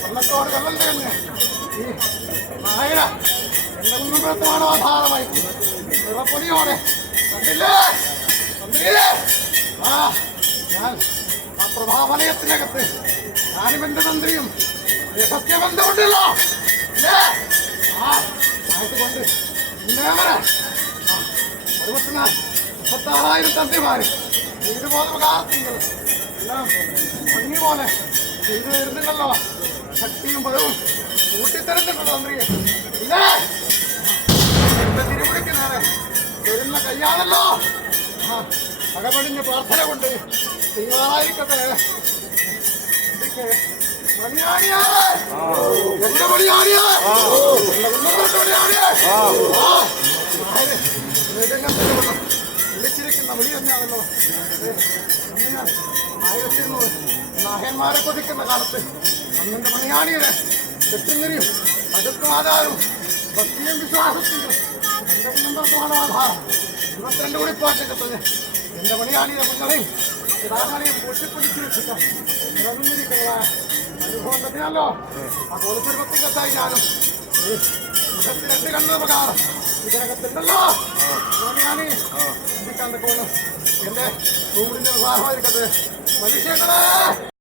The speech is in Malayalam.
കൊല്ലത്തോട് കൊല്ലം തിരിഞ്ഞ് നായന എന്റെ ആധാരമായി പൊടിയോടെ കണ്ടില്ലേ ആ ആ പ്രഭാവലയത്തിനകത്ത് ഞാനും എന്റെ തന്ത്രിയും രഹസ്യബന്ധമുണ്ടല്ലോ ഇല്ലേ ആ ആയതുകൊണ്ട് ഇന്നേവരെ അറുപത്തിനാല് മുപ്പത്താറായിരം തന്ത്രിമാര് ഇതുപോലെ കാലത്തിങ്കൾ എല്ലാം ഭംഗി പോലെ ചെയ്തു തരുന്നുണ്ടല്ലോ ശക്തിയും ബലവും കൂട്ടിത്തരുന്നുണ്ടല്ലോ തന്ത്രിയെ. ഇല്ലേ എന്റെ തിരുമുടിക്ക് നേരെ വരുന്ന കയ്യാണല്ലോ. ആ അകപടിഞ്ഞ പ്രാർത്ഥന കൊണ്ട് മണിയാണിയാ എന്റെ മണിയാണിയാ എന്റെ ഉമ്മത്തോട്ട് മണിയാണിയാ ആ വിളിച്ചിരിക്കുന്ന വിളി തന്നെയാണല്ലോ ആയിരത്തി നായന്മാരെ കൊതിക്കുന്ന കാലത്ത് അന്നിന്റെ മണിയാണിയുടെ കെട്ടുന്നരിയും അടുക്കും ആധാരവും ഭക്തിയും വിശ്വാസത്തിനും ഇരുപത്തിരണ്ട് കൂടി പാട്ടൊക്കെ ഇരുപത്തിരണ്ട് കുടിപ്പാട്ടൊക്കെ എന്റെ മണിയാണിയുടെ കുഞ്ഞളെയും രാമനെയും പൊട്ടിപ്പൊടിച്ച് രക്ഷിക്കാം നിറഞ്ഞിരിക്കുന്ന അനുഭവം തന്നെയല്ലോ. ആ കോളിച്ചെരുപ്പത്തിനെത്തായി ഞാനും. ഈ മുഖത്തിരണ്ട് കണ്ടത് പ്രകാരം ഇതിനകത്തുണ്ടല്ലോ ഞാൻ ചിന്തിക്കാൻ പോകണം എന്റെ കൂടിന്റെ വിവാഹമായിരിക്കട്ടെ മനുഷ്യങ്ങളെ